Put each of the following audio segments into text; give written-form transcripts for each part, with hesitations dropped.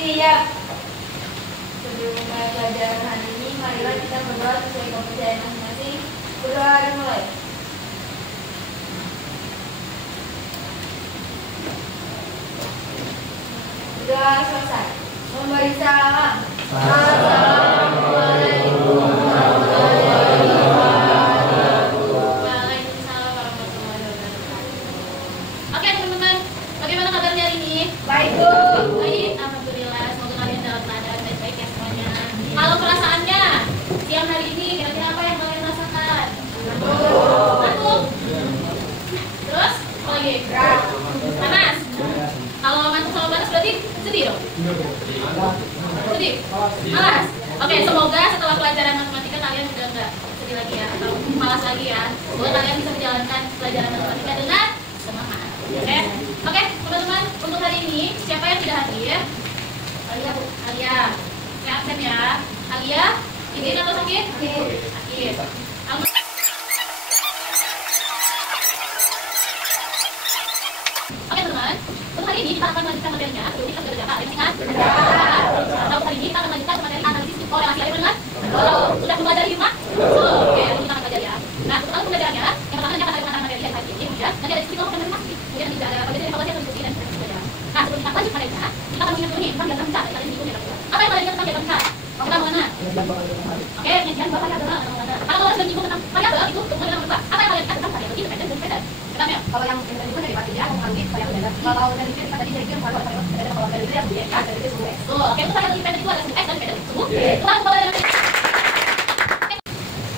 Siap. Sebelum memulai pelajaran hari ini, marilah kita berdoa sesuai kepercayaan masing-masing. Berdoa dimulai. Berdoa selesai. Memberi salam. Assalamualaikum warahmatullahi wabarakatuh. Waalaikumsalam warahmatullahi wabarakatuh. Oke teman-teman, bagaimana kabarnya hari ini? Baik Bu. Baik, alhamdulillah. Semoga kalian dalam keadaan baik-baik ya semuanya. Kalau perasaannya siang hari ini kira-kira apa yang kalian rasakan? Ngantuk. Terus apa lagi? Panas. Kalau ngantuk sama panas berarti sedih dong? Sedih? Malas? Oke, semoga setelah pelajaran matematika kalian udah nggak sedih lagi ya, atau malas lagi ya. Semoga kalian bisa menjalankan pelajaran matematika dengan semangat. Oke, teman-teman, untuk hari ini siapa yang tidak hadir? Alia, Bu. Alia. Ya, absen ya. Alia, izin atau sakit? Sakit. Oke teman-teman, untuk hari ini kita akan melanjutkan materinya. Sebelum kita sudah berjaka, ada yang ingat? Untuk hari ini kita akan melanjutkan materi analisis korelasi. Ada yang ingat? Sudah mempelajari di rumah? Oke, nanti kita akan belajar ya. Nah, untuk pembelajarannya, yang pertama nanti akan ada pengantar materi yang hari ini. Kemudian nanti ada diskusi kelompok dan masing-masing. Kemudian nanti ada pembelajaran evaluasi atau diskusi dan pembelajaran. Nah, sebelum kita lanjut materinya, kita akan mengingat dulu nih tentang diagram besar. Kalian diikuti ya. Apa yang kalian ingat tentang diagram besar? Kita mengenal. Oke, penyajian dua variabel. Kalau kalian sudah menyinggung tentang variabel itu kemudian nomor 2. Apa yang kalian ingat tentang variabel independen dan dependen? Kalau yang independen dari pasti dia mempengaruhi variabel independen. Kalau dari diri tadi jadi mempengaruhi variabel independen. Kalau dari diri yang dari diri semua. Oke, itu variabel independen itu ada X dan dependen. Kita akan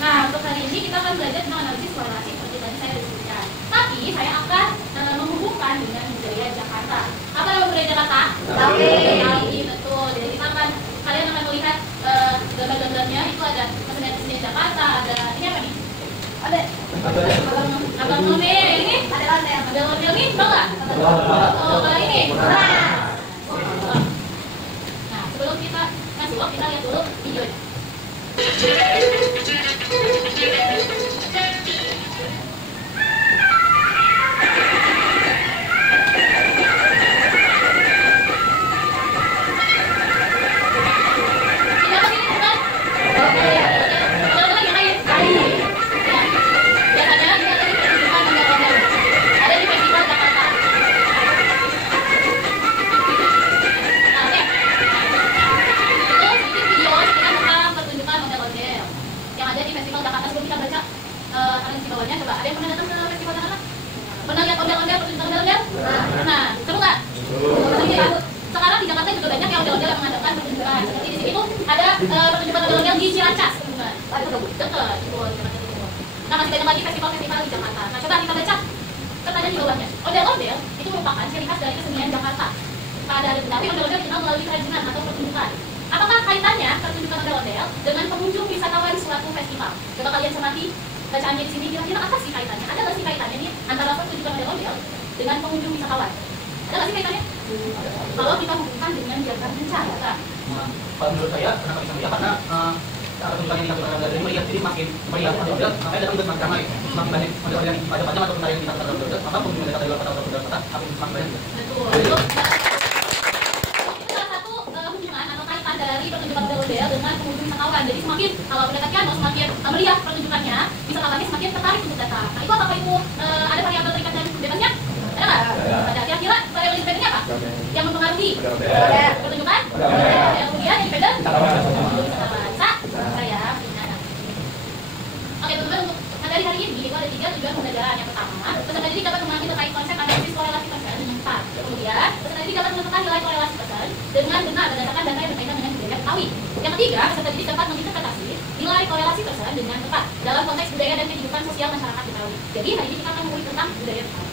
Nah, untuk hari ini kita akan belajar tentang analisis korelasi seperti tadi saya disebutkan. Tapi saya akan menghubungkan dengan budaya Jakarta. Apa nama budaya Jakarta? Betawi, betul. Jadi kita akan kalian akan melihat gambar-gambarnya itu ada kesenian Jakarta, ada ini apa nih? Ada abang none ini ada ondel nih, tau nggak? Oh, kalau ini nah, sebelum kita masuk kita lihat dulu videonya. Coba, ada yang pernah datang ke festival Jakarta? Pernah lihat ondel-ondel, pertunjukan ondel-ondel? Nah, seru nggak? Sekarang di Jakarta juga banyak yang ondel-ondel yang mengadakan pertunjukan. Seperti di sini tuh ada pertunjukan ondel-ondel di Ciracas, teman-teman. Dekat, nah masih banyak lagi festival-festival di Jakarta. Nah, coba kita baca pertanyaan di bawahnya. Ondel-ondel itu merupakan ciri khas dari kesenian Jakarta. Pada tapi ondel-ondel dikenal melalui kerajinan atau pertunjukan. Apakah kaitannya pertunjukan ondel-ondel dengan pengunjung wisatawan suatu festival? Coba kalian cermati bacaannya di sini, kira-kira apa sih kaitannya? Ada nggak sih kaitannya nih antara pertunjukan ondel-ondel dengan pengunjung wisatawan? Ada nggak sih kaitannya? Kalau kita hubungkan dengan diagram besar, kalau menurut saya kenapa bisa meriah? Karena pertunjukan yang dilakukan ondel-ondel ini meriah, jadi makin meriah ondel-ondel, makanya datang ke semakin ramai, semakin banyak ondel-ondel yang panjang atau penari yang kita katakan ondel-ondel, maka pengunjung yang datang dari luar kota atau dari kota akan semakin banyak. Betul. Salah satu hubungan atau kaitan dari pertunjukan ondel-ondel dengan pengunjung wisatawan. Jadi semakin kalau pendekatnya atau semakin meriah pertunjukannya, wisatawannya semakin tertarik untuk datang. Nah, itu apakah itu ada variabel terikat dan bebasnya? Ada nggak? Ada. Kira-kira variabel independennya apa? Yang mempengaruhi pertunjukan? Kemudian independen? Wisatawan. Saya punya. Oke teman-teman, untuk materi hari ini itu ada 3 tujuan pembelajaran. Yang pertama, peserta didik dapat memahami terkait konsep analisis korelasi persen dengan tepat. Kemudian, peserta didik dapat menentukan nilai korelasi persen dengan benar berdasarkan data yang berkaitan dengan budaya Betawi. Yang ketiga, peserta didik dapat menginterpretasi nilai korelasi persen dengan tepat dalam konteks budaya dan kehidupan sosial masyarakat Betawi. Jadi hari ini kita akan mengulik tentang budaya Betawi.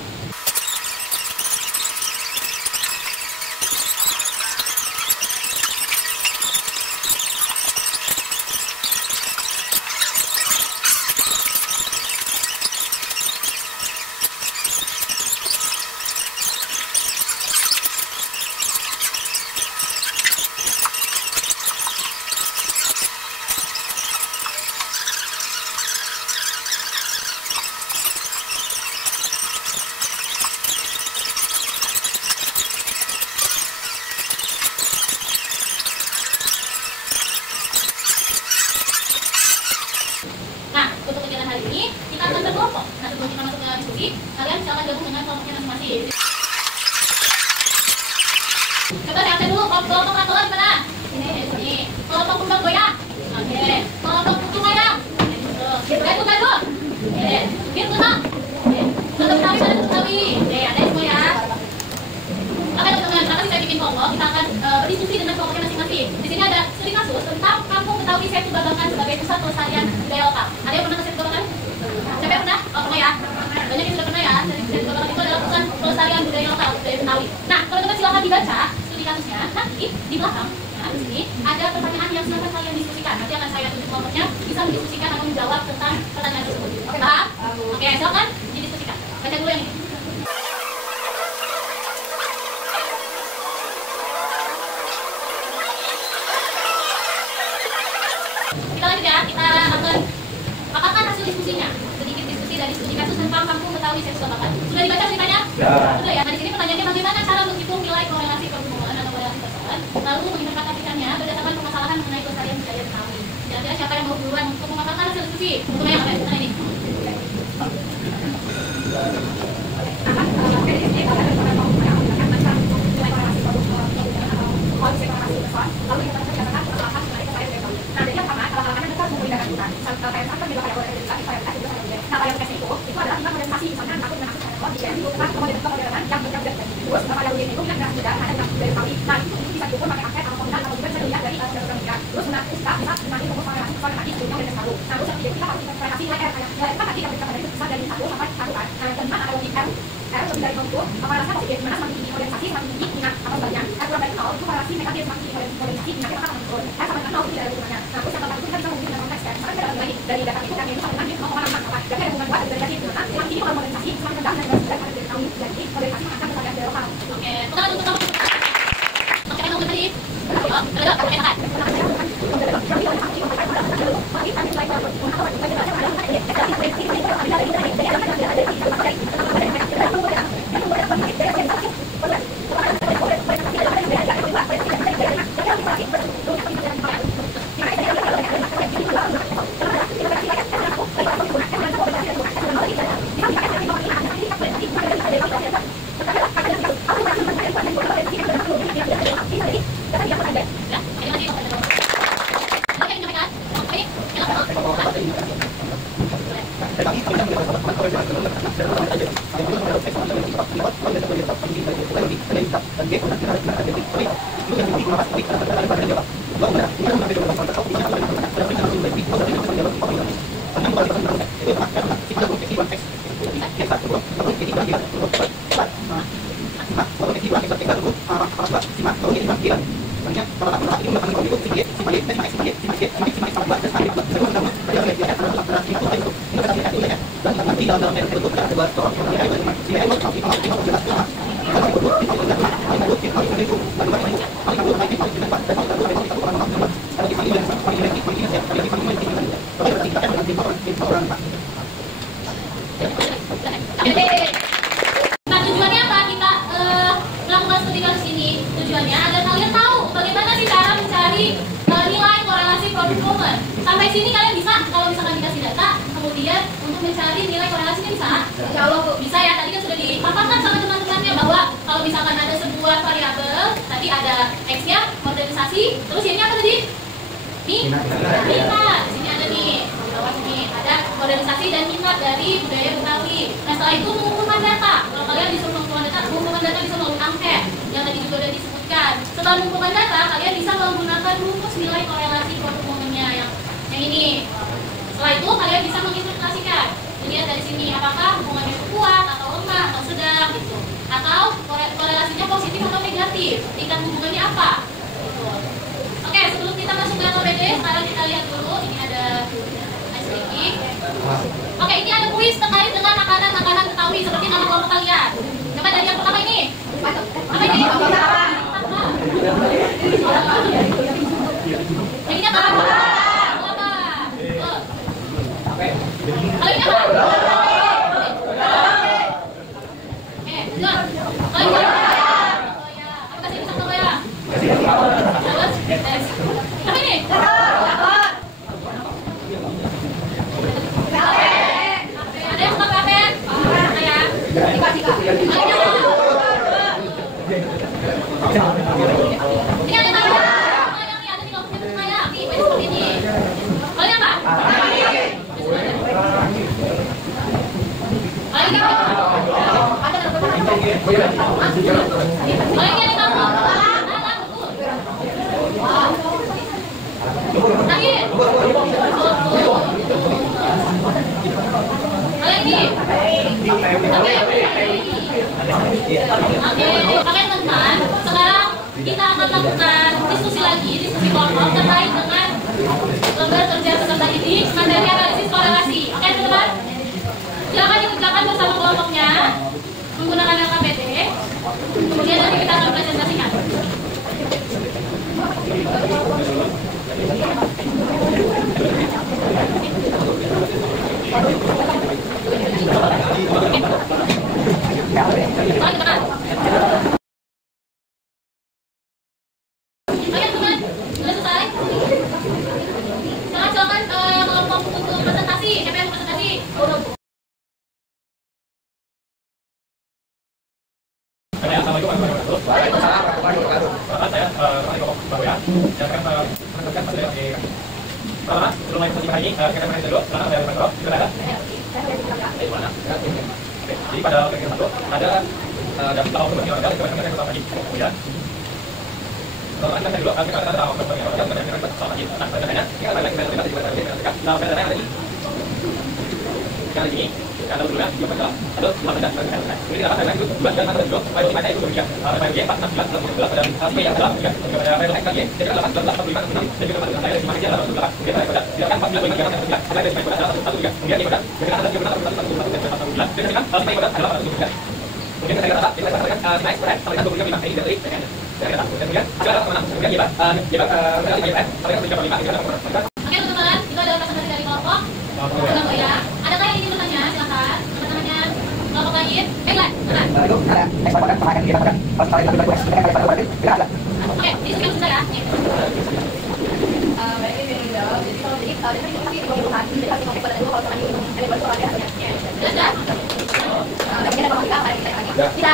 Pusat Pelestarian Budaya Lokal. Ada yang pernah ke Situ Babakan? Siapa yang pernah? Oh, pernah ya? Banyak yang sudah pernah ya. Dari Situ Babakan itu adalah Pusat Pelestarian Budaya Lokal, budaya Betawi. Nah, teman-teman silakan dibaca studi kasusnya. Nanti di belakang, nah, di sini ada pertanyaan yang silakan kalian diskusikan. Nanti akan saya tunjuk kelompoknya, bisa mendiskusikan atau menjawab tentang pertanyaan tersebut. Oke, paham? Oke, silakan didiskusikan. Baca dulu yang ini. Kita lanjut ya, kita akan apakah hasil diskusinya? Sedikit diskusi dari studi kasus tentang Kampung Betawi Situ Babakan. Sudah dibaca ceritanya? Ya. Sudah ya. Nah, di sini pertanyaannya bagaimana cara menghitung nilai korelasi perhubungan atau korelasi persoalan, lalu menginterpretasikannya berdasarkan permasalahan mengenai pelestarian budaya Betawi. Kira-kira siapa yang mau duluan untuk memaparkan hasil diskusi? Untuk yang apa? Mana ini? Nah, tujuannya apa kita melakukan studi kasus ini? Tujuannya agar kalian tahu bagaimana sih cara mencari nilai korelasi product movement. Sampai sini kalian bisa, kalau misalkan dikasih data, kemudian untuk mencari nilai korelasinya bisa? Insya Allah Bu, bisa ya. Tadi kan sudah dipaparkan sama teman-temannya bahwa kalau misalkan ada sebuah variabel, tadi ada X-nya, modernisasi, terus Y-nya apa tadi? Minat. Di sini ada nih, di bawah ini ada modernisasi dan minat dari budaya Betawi. Nah, setelah itu mengumpulkan data. Kalau kalian disuruh mengumpulkan data bisa melalui angket yang tadi juga sudah disebutkan. Setelah mengumpulkan data, kalian bisa menggunakan rumus nilai korelasi produk momennya yang ini. Setelah itu kalian bisa menginterpretasikan. Dilihat dari sini apakah hubungannya itu kuat atau lemah atau sedang gitu. Atau korelasinya positif atau negatif. Tingkat hubungannya apa? Gitu. Oke, sebelum kita masuk ke KPD, sekarang kita lihat dulu. Ini ada icebreaking. Oke, ini ada kuis terkait dengan makanan-makanan Betawi seperti nama kelompok kalian. Coba dari yang pertama ini. Apa ini? Ini apa? Kalau ini apa? Oke, John. Kalau ini apa? Apa kasih bisa kalau ya? Apa ini? Ada yang suka ramen? Saya. Ini ada apa? Oh, yang ini ada di logonya saya. Nih, seperti ini. Oh, ini apa? Oh, ini apa? Oh, ini ada kamu. Lagi. Oke teman-teman, sekarang kita akan lakukan diskusi lagi, diskusi kelompok terkait dengan lembar kerja peserta didik materi analisis korelasi. Oke teman-teman, silakan dikerjakan bersama kelompoknya menggunakan LKPD. Kemudian nanti kita akan presentasikan. Jadi pada bagian satu ada dari tahun berbagai ada kebanyakan yang lagi kemudian kalau kita dulu kita ada tahun berbagai yang kebanyakan sama lagi nah sebenarnya kita ada kita nah sebenarnya ada ini kalau dulu ya juga ada ada jadi ada itu buat yang ada juga baik mana itu berbeda baik ya 14 dan hasil yang dalam juga ada lain kan ya jadi 18 dan juga pada saya masih ada kita pada silakan 14 yang ada dari pada satu juga kemudian kita ada juga jadi kan sampai pada adalah juga mungkin saya rasa kita akan naik berat sampai 25 ini dari kemudian ada mana kemudian ya sampai 35 Oke teman-teman, itu adalah presentasi dari kelompok. Ya. Adakah yang ingin bertanya? Silakan. Teman-temannya kelompok lain. Baiklah. Oke, ini sudah bisa ya. Jadi kalau jadi kita pasti kelompok jadi pasti kelompok pada dua kalau ini ada bersoal ya. Sudah. Kita mau kita lagi. Kita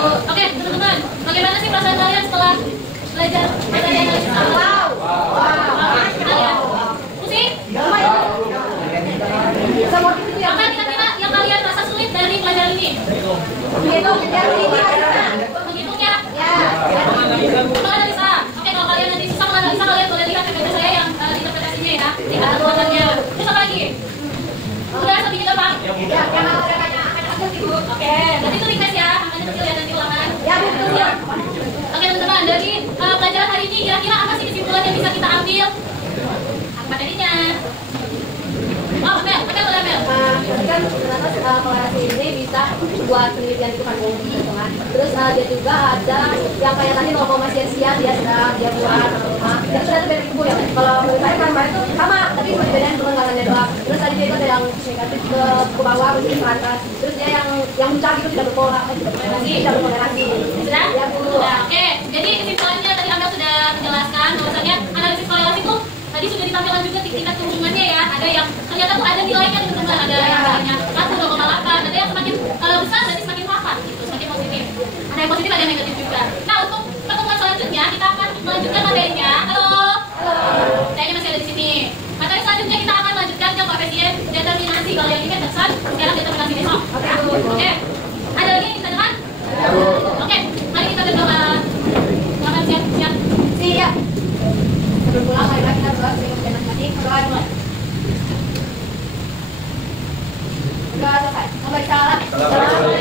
Oke, teman-teman, bagaimana sih perasaan kalian setelah belajar materi analisis? Wow. Kalian pusing? Apa kira-kira yang kalian rasa sulit dari pelajaran ini? Menghitungnya? Ya. Menganalisa. Oke, kalau kalian nanti susah menganalisa, kalian boleh lihat PPT saya yang interpretasinya ya, di kata tulisannya. Terus apa lagi? Udah sedikit apa? Ya, Oke, nanti itu request ya, angkanya kecil ya nanti ulangan. Ya, betul ya. Oke teman-teman, dari pelajaran hari ini kira-kira apa sih kesimpulan yang bisa kita ambil? Apa materinya? Oh, Mel, boleh Mel. Kan ternyata korelasi ini bisa buat penelitian itu kan gitu kan. Terus dia juga ada yang kayak tadi ngomong sekian dia sedang dia buat dan sudah beda ibu ya. Kalau menurut saya kan itu sama, tapi perbedaannya cuma karena doang. Terus tadi dia itu ada yang negatif ke bawah begini ke atas. Terus dia yang mencari itu tidak berkorelasi. Sudah? Ya, Bu. Oke, jadi kesimpulannya tadi Amel sudah menjelaskan bahwasanya analisis korelasi itu tadi sudah ditampilkan juga tingkat kehubungannya ya. Ada yang ternyata tuh ada nilainya teman-teman, ada yang nilainya 1,8, ada yang semakin besar berarti semakin rapat gitu, semakin positif. Ada yang positif, ada yang negatif juga. Nah, untuk pertemuan selanjutnya kita akan melanjutkan materinya. Halo. Saya masih ada di sini. Materi selanjutnya kita akan lanjutkan ke koefisien determinasi. Kalau yang ini pesan, sekarang determinasi besok. Oke. Ada lagi yang ditanyakan? Oke, mari kita berdoa. Selamat siap. Siap. Sebelum pulang, mari kita doa dengan hati. Doa dulu. Doa selesai. Assalamualaikum.